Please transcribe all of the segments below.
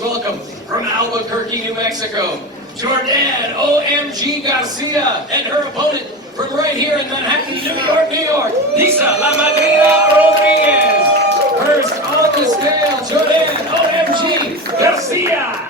please welcome from Albuquerque, New Mexico, Jordanne OMG Garcia and her opponent from right here in Manhattan, New York, Nisa Rodriguez. First on the scale, Jordanne OMG Garcia.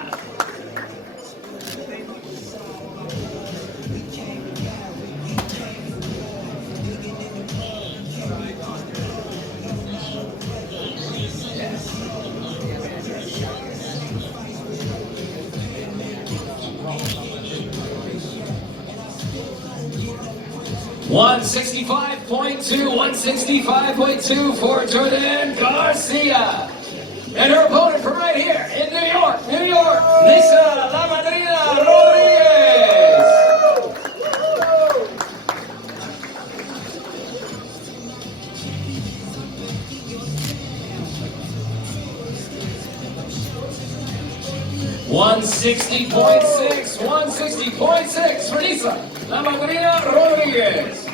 165.2 for Jordanne Garcia. And her opponent from right here in New York, Nisa Rodriguez. 160.6 for Nisa Rodriguez.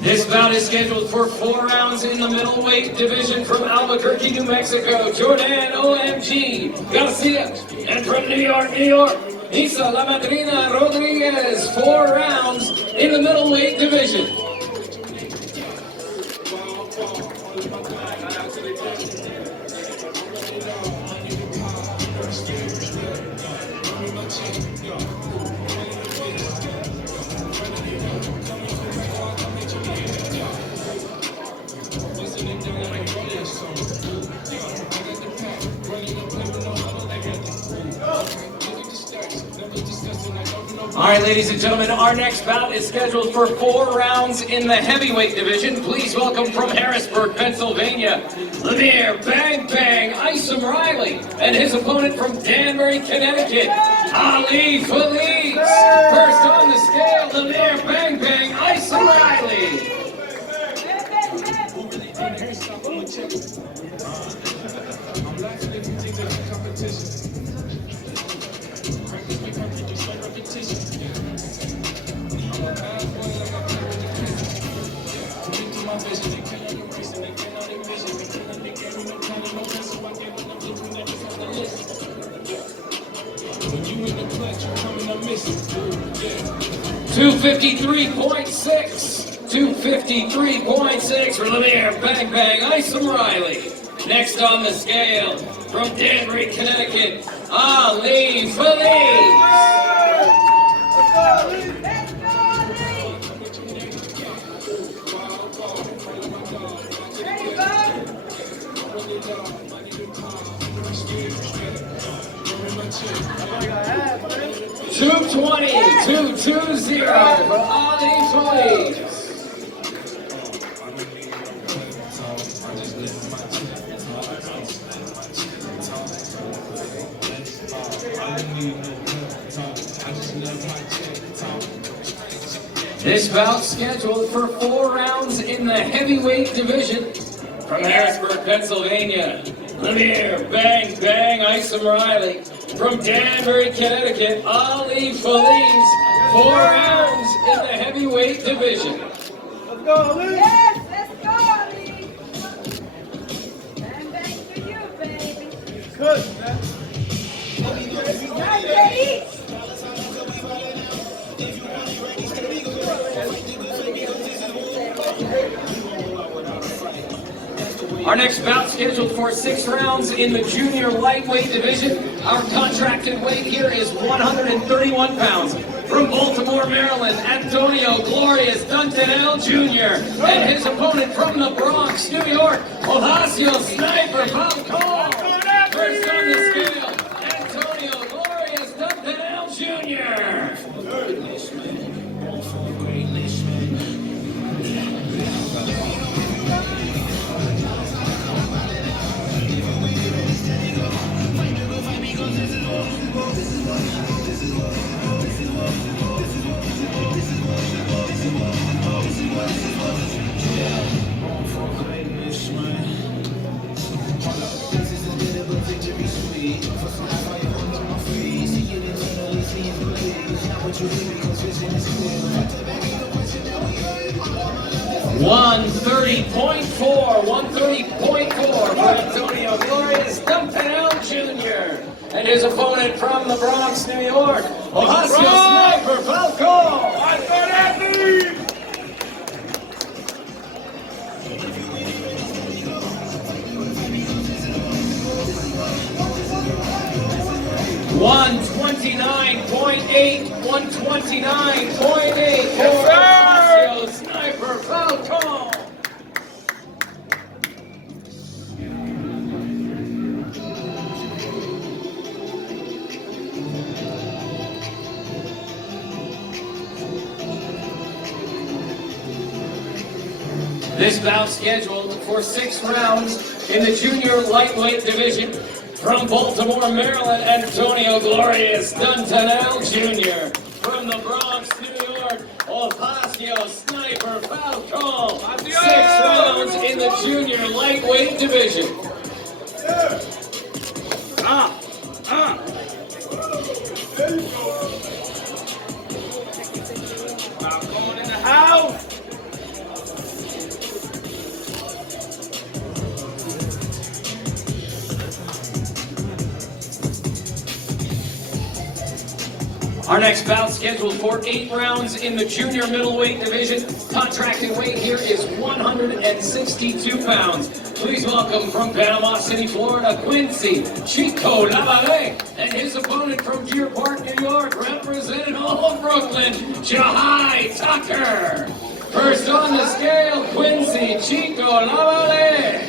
This bout is scheduled for 4 rounds in the middleweight division from Albuquerque, New Mexico, Jordanne OMG Garcia. And from New York, Nisa Rodriguez, 4 rounds in the middleweight division. All right, ladies and gentlemen, our next bout is scheduled for 4 rounds in the heavyweight division. Please welcome from Harrisburg, Pennsylvania, Lemir Isom-Riley, and his opponent from Danbury, Connecticut, Feliz. First on the scale, Lemir Isom-Riley. $253.6 for Lemir Isom-Riley. Next on the scale, from Danbury, Connecticut, Feliz. $220 for Feliz. This bout scheduled for 4 rounds in the heavyweight division. From Harrisburg, Pennsylvania, Lemir Isom-Riley. From Danbury, Connecticut, Feliz. 4 rounds in the heavyweight division. Let's go, Ali! Yes, let's go, Ali! And back to you, baby. Good, man. Nice, baby! Our next bout scheduled for 6 rounds in the junior lightweight division. Our contracted weight here is 131 pounds. From Baltimore, Maryland, Dunton El Jr. And his opponent from the Bronx, New York, Ofacio Falcon. First on the scale, Dunton El Jr. 130.4 for Antonio Glorious Dunton El Jr. And his opponent from the Bronx, New York, Ofacio Sniper Falcon. $129.8 for Ofacio Sniper Falcon. This bout scheduled for 6 rounds in the junior lightweight division. From Baltimore, Maryland, Antonio Glorious Dunton El Jr. From the Bronx, New York, Ofacio Sniper Falcon. 6 rounds in the junior lightweight division. Falcon in the house. Our next bout scheduled for 8 rounds in the junior middleweight division. Contracted weight here is 162 pounds. Please welcome from Panama City, Florida, Quincy Chico LaVallais, and his opponent from Deer Park, New York, representing all of Brooklyn, Jahi Tucker. First on the scale, Quincy Chico LaVallais.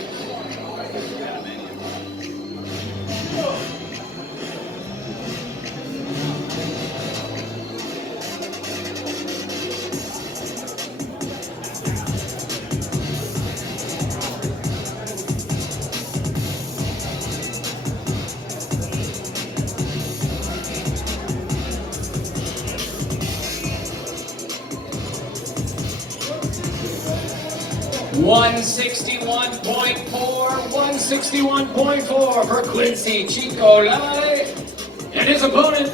$161.4 for Quincy Chico LaVallais, and his opponent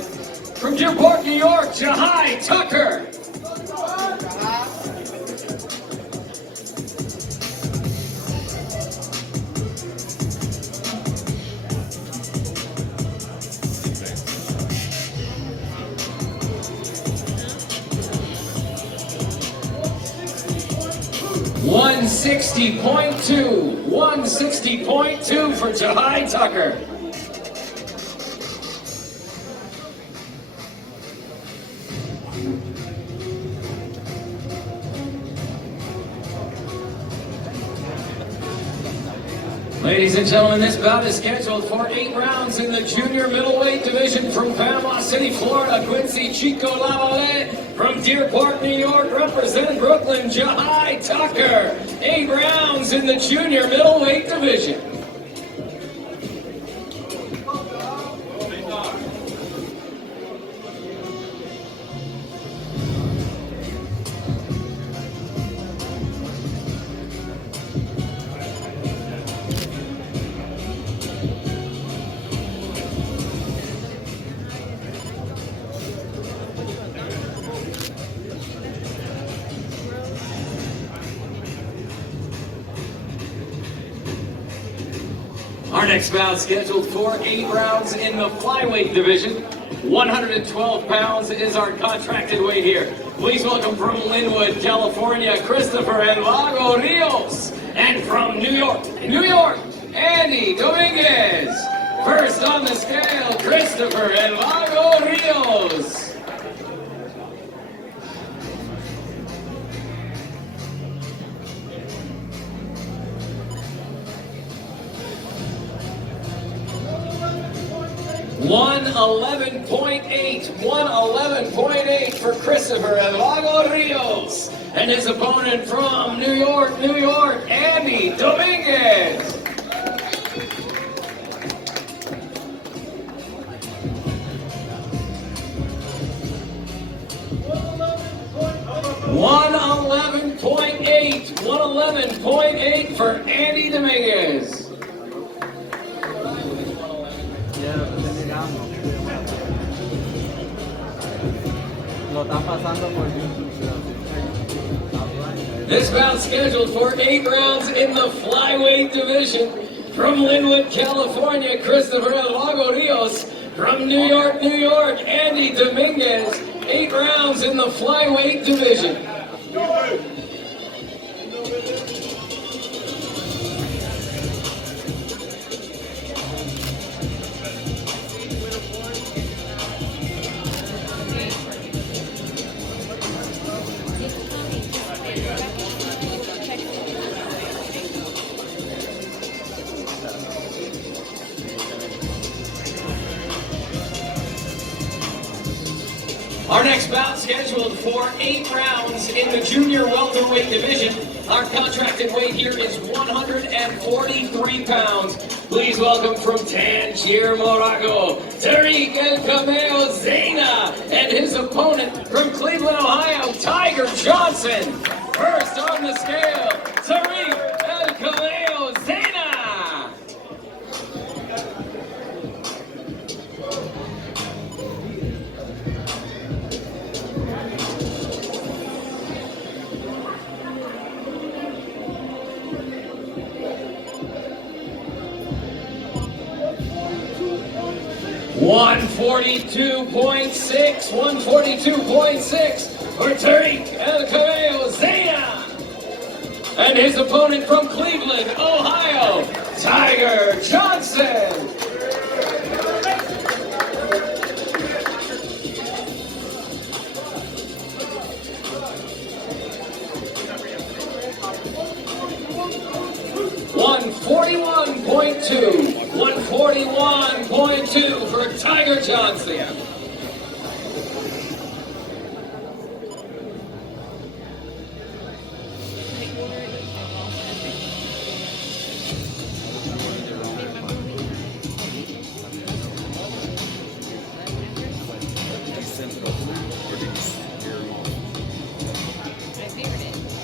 from Deer Park, New York, Jahi Tucker. $160.2 for Jahi Tucker. Ladies and gentlemen, this bout is scheduled for 8 rounds in the junior middleweight division. From Panama City, Florida, Quincy Chico LaVallais. From Deer Park, New York, representing Brooklyn, Jahi Tucker. 8 rounds in the junior middleweight division. Our next bout scheduled for 8 rounds in the flyweight division. 112 pounds is our contracted weight here. Please welcome from Linwood, California, Cristopher Rios. And from New York, Andy Dominguez. First on the scale, Cristopher Rios. $111.8 for Cristopher Rios, and his opponent from New York, Andy Dominguez. $111.8 for Andy Dominguez. Lo están pasando por YouTube. This bout scheduled for 8 rounds in the flyweight division. From Linwood, California, Cristopher Rios. From New York, Andy Dominguez. 8 rounds in the flyweight division. Our next bout scheduled for 8 rounds in the junior welterweight division. Our contracted weight here is 143 pounds. Please welcome from Tangier, Morocco, Tarik Zaina, and his opponent from Cleveland, Ohio, Tiger Johnson. First on the scale, Tarik Zaina. 142.6 for Tarik Zaina. And his opponent from Cleveland, Ohio, Tiger Johnson. $141.2 for Tiger Johnson.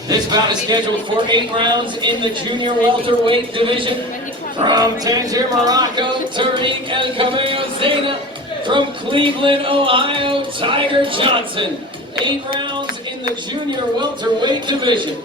This bout is scheduled for 8 rounds in the junior welterweight division. From Tangier, Morocco, Tarik Zaina. From Cleveland, Ohio, Tiger Johnson. 8 rounds in the junior welterweight division.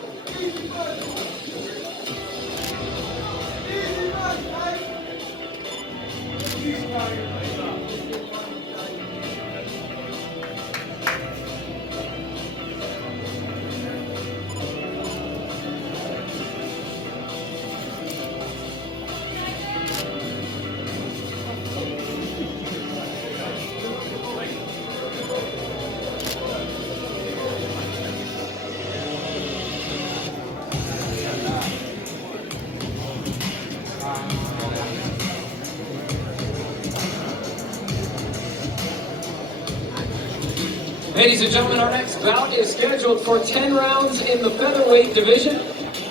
Ladies and gentlemen, our next bout is scheduled for 10 rounds in the featherweight division.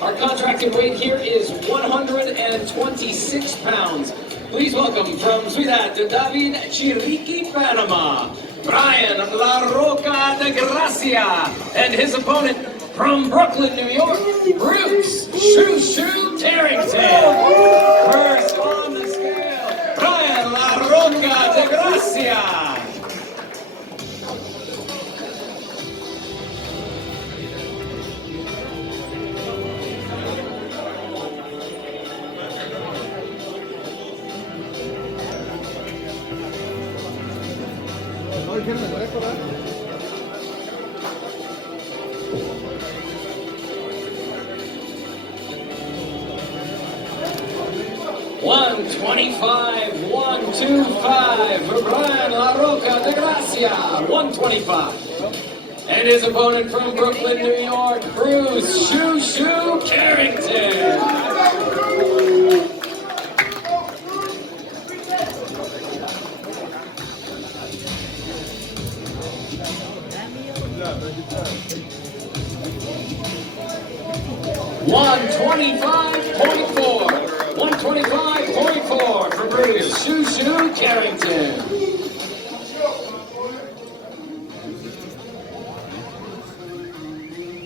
Our contracted weight here is 126 pounds. Please welcome from Ciudad de David, Chiriqui, Panama, Bryan La Roca Degracia, and his opponent from Brooklyn, New York, Bruce Shoo Carrington. First on the scale, Bryan La Roca Degracia. 125 for Bryan La Roca Degracia, 125. And his opponent from Brooklyn, New York, Bruce Shoo Carrington. $125.4 for Bruce Shoo Carrington.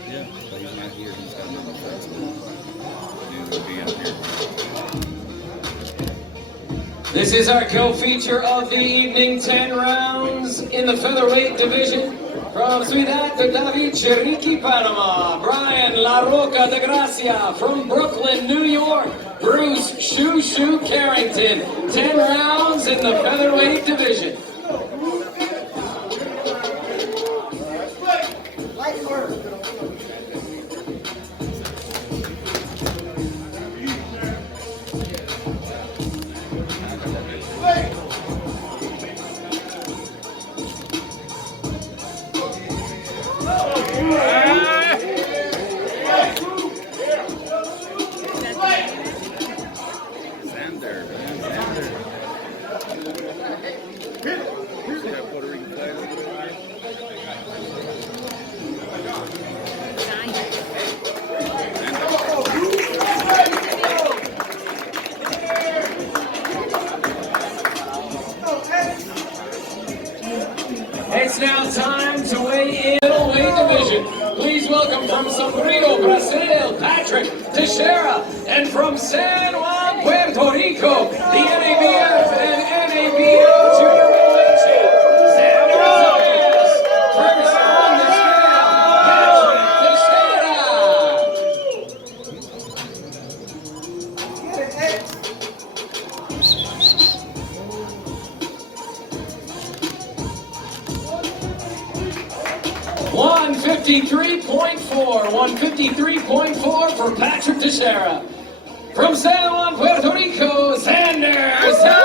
Yeah, but he's not here. He's got another friends. He'll be out here. This is our co-feature of the evening, 10 rounds in the featherweight division. From Ciudad de David, Chiriqui, Panama, Bryan La Roca Degracia. From Brooklyn, New York, Bruce Shoo Shoo Carrington. 10 rounds in the featherweight division. Xander. See that Puerto Rican flag over there? It's now time to weigh in middleweight division. Please welcome from Sombrio, Brazil, Patric, Teixeira, and from San Juan, Puerto Rico, the NABF and NABO Junior Middleweight Champ, Xander Zayas. First on the scale, 153.4 for Patric Teixeira. From San Juan, Puerto Rico, Xander Zayas.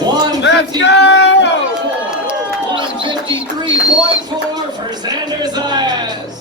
153.4 for Xander Zayas.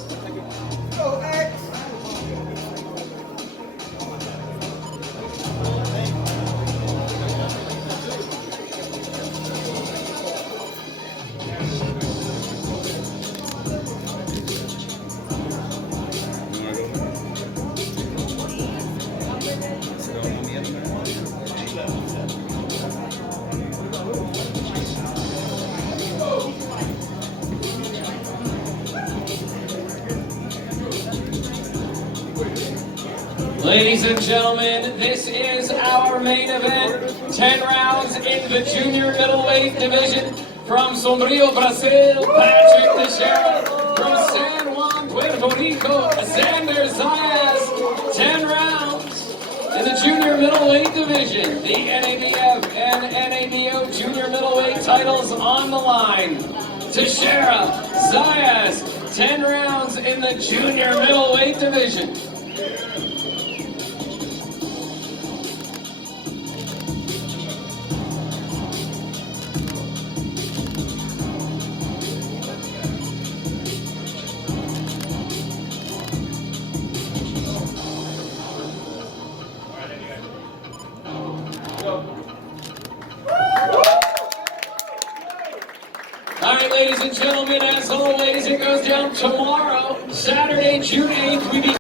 Ladies and gentlemen, this is our main event. 10 rounds in the junior middleweight division. From Sombrio, Brazil, Patric Teixeira. From San Juan, Puerto Rico, Xander Zayas. 10 rounds in the junior middleweight division. The NABF and NABO junior middleweight titles on the line. Teixeira, Zayas, 10 rounds in the junior middleweight division. All right, ladies and gentlemen, as always, it goes down tomorrow, Saturday, June 8th. We begin